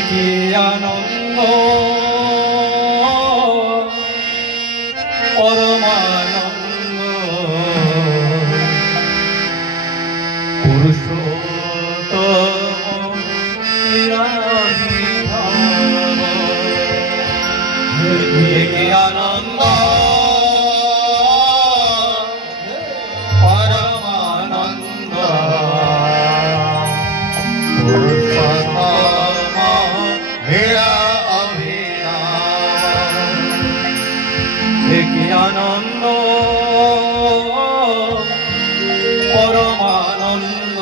কি আনন্দ পরমানন্দ পুরুষোত্তম নিরাভিধান কি আনন্দ পরমানন্দ কি আনন্দ পরমানন্দ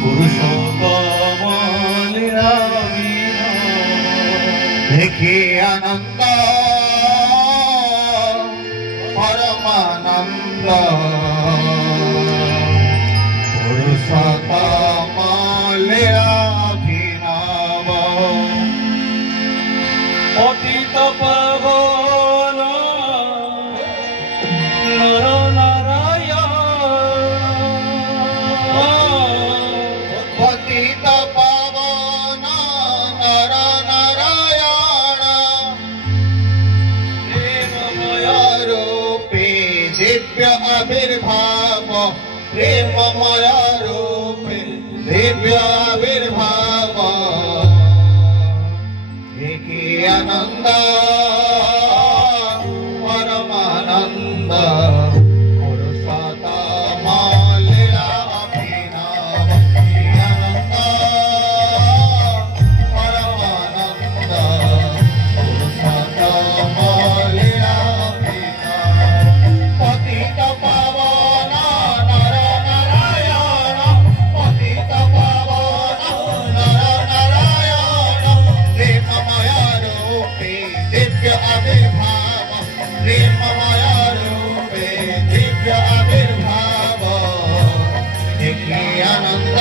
পুরুষোত্তম দেখি আনন্দ পরমানন্দ পুরুষোত্তম লীলাভিনব অতীত পাবন নর নারায়ণ পতিত পাবন নর নারায়ণ প্রেমময় রূপে দিব্য আবির্ভাব প্রেমময় রূপে দিব্য আবির্ভাব কি আনন্দ পরমানন্দ পুরুষোত্তম লীলাভিনব কি আনন্দ পরমানন্দ পুরুষোত্তম লীলাভিনব পতিত পাবন নর নারায়ণ পতিত পাবন নর নারায়ণ প্রেমময় রূপে দিব্য আবির্ভাব প্রেমময় রূপে দিব্য আবির্ভাব দেখি আনন্দ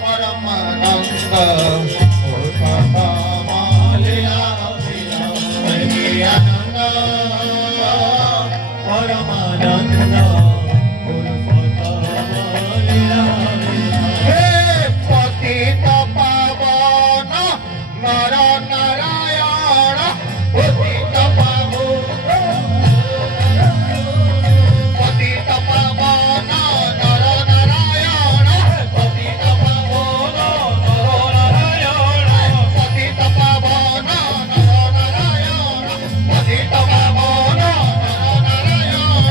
পরমানন্দ পুরুষোত্তম লীলাভিনব দেখি আনন্দ পরমানন্দ পুরুষোত্তম লীলাভিনব হে পতিত পাবন নর নারায়ণ পতিত পাবন পতিত পাবন নর নারায়ণ পতিত পাবন নর নারায়ণ পতিত পাবন নর নারায়ণ পতিত পাবন নর নারায়ণ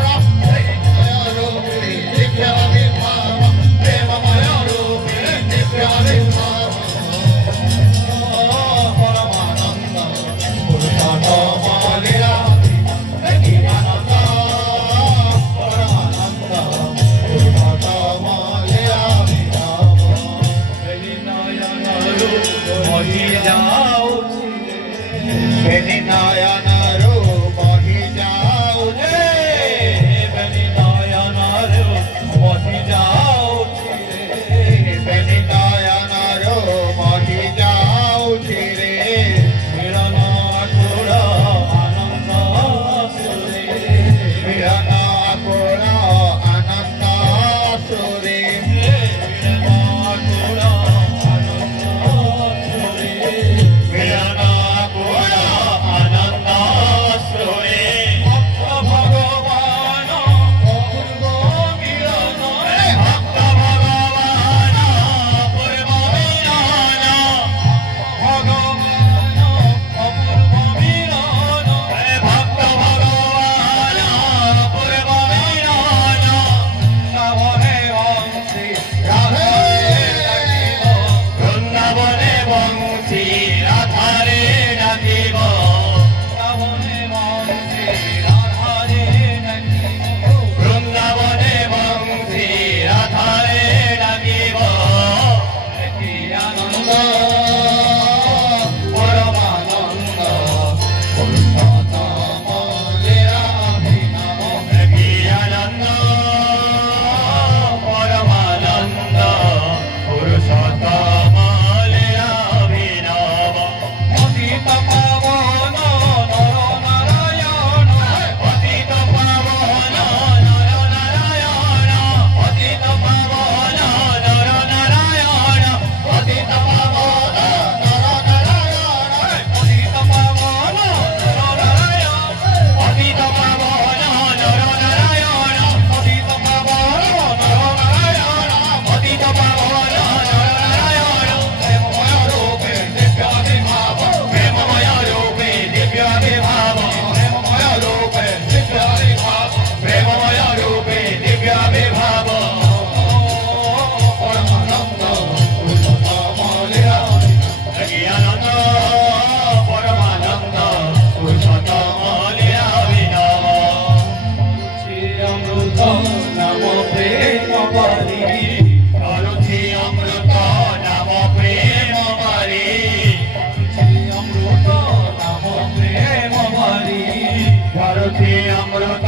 অমৃত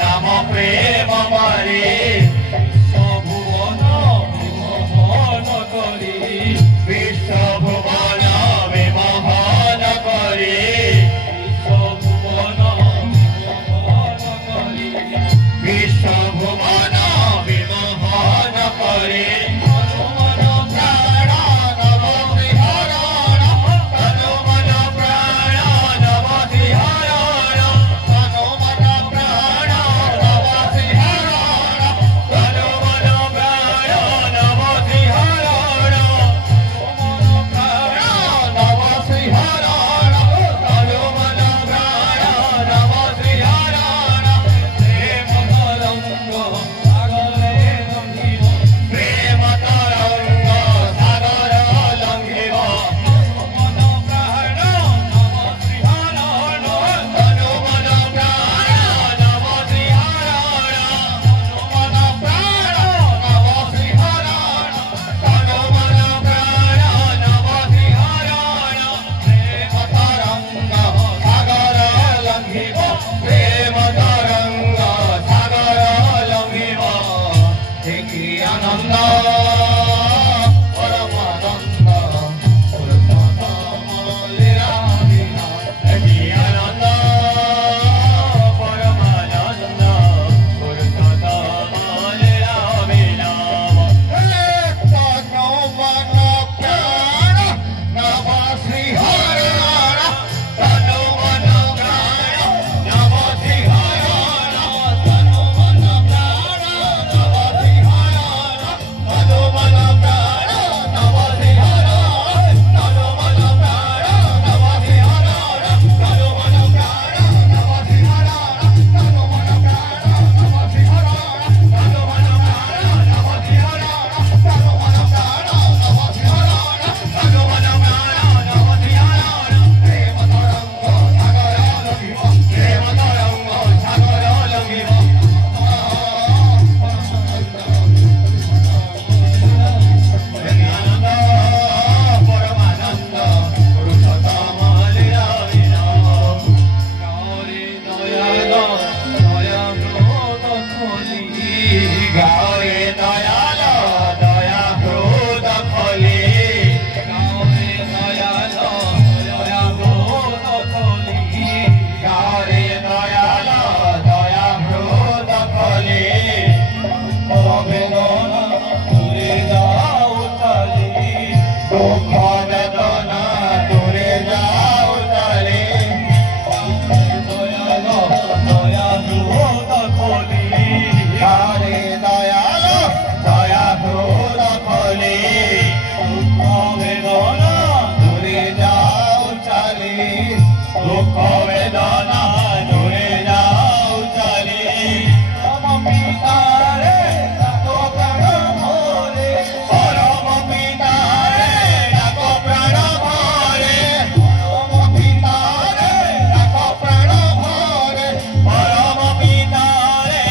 নাম প্রেম মারে বিশ্বভুবন বিমোহন করি বিশ্বভুবন বিমোহন করে বিশ্বভুবন বিমোহন করি বিশ্বভুবন বিমোহন করে মন প্রাণ নব শ্রীহরণ তনু মন প্রাণ নব শ্রীহরণ তনু মন প্রাণ নব শ্রীহরণ তনু মন প্রাণ নব শ্রীহরণ নব শ্রীহরণ তনু মন প্রাণ নব শ্রীহরণ প্রেম তরঙ্গ সাগরে গম্ভীর প্রেম তরঙ্গ সাগর লঙ্ঘিব মন প্রাণ নম শ্রীহরণ তনু মন প্রাণ নব শ্রীহরণ মন প্রাণ নব শ্রীহরণ তনু মন প্রাণ নব শ্রীহরণ প্রেম তরঙ্গ সাগর লঙ্ঘিব প্রেম তরঙ্গ সাগর লঙ্ঘিব দেখি আনন্দ পরমানন্দ পুরুষোত্তম লীলা বিনা দেখি আনন্দ পরমানন্দ পুরুষোত্তম লীলা বিনা তনু মন প্রাণ নব শ্রীহরণ তনু মন প্রাণ নব শ্রীহরণ তনু মন প্রাণ নব শ্রীহরণ তনু মন প্রাণ নব শ্রীহরণ তনু মন প্রাণ নব শ্রীহরণ তনু মন প্রাণ নব শ্রীহরণ তনু মন প্রাণ নব শ্রীহরণ তনু মন প্রাণ নব শ্রীহরণ তনু মন প্রাণ নব শ্রীহরণ তনু মন প্রাণ নব শ্রীহরণ প্রেম তরঙ্গ সাগর লঙ্ঘিব প্রেম তরঙ্গ সাগর লঙ্ঘিব আনন্দ পরমানন্দ পুরুষোত্তম লীলা বিনা গৌরী দয়াল দয়াব্রত খলি গায়ে দয়াল দয়া ক্রোধ ফলে গৌরী দয়াল দয়াব্রত খলি গায়ে দয়াল দয়া ক্রোধ ফলে বেদন দূরে যাও চলি দুঃখ বেদনা দূরে যাও চলে দয়াল দয়াব্রত খলি গায়ে দয়াল দয়া ক্রোধ ফলে বেদনা দূরে যাও চলে দুঃখ বেদনা দূরে যাও চলে মম পিতারে তাকো প্রাণ ভরে পরম পিতারে ডাকো প্রাণ ভরে পরম পিতারে ডাকো প্রাণ ভরে পরম পিতারে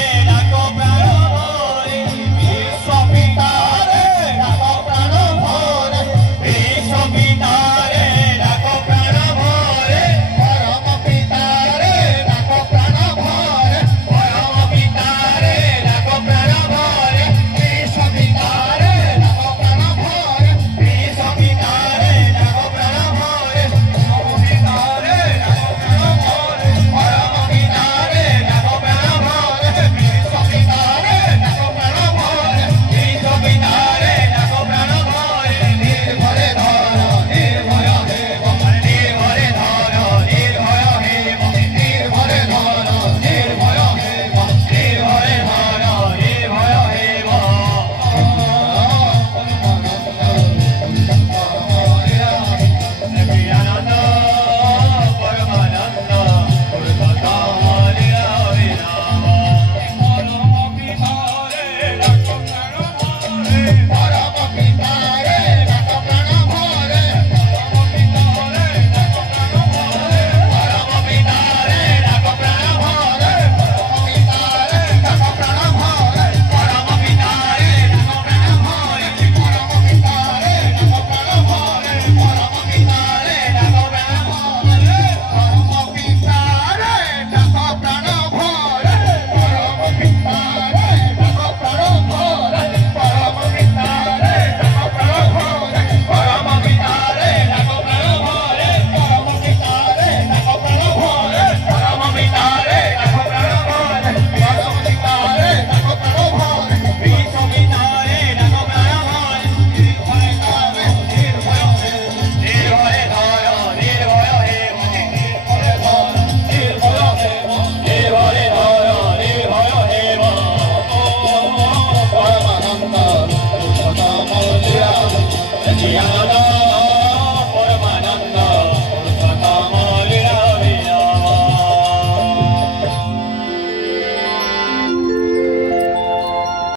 जिया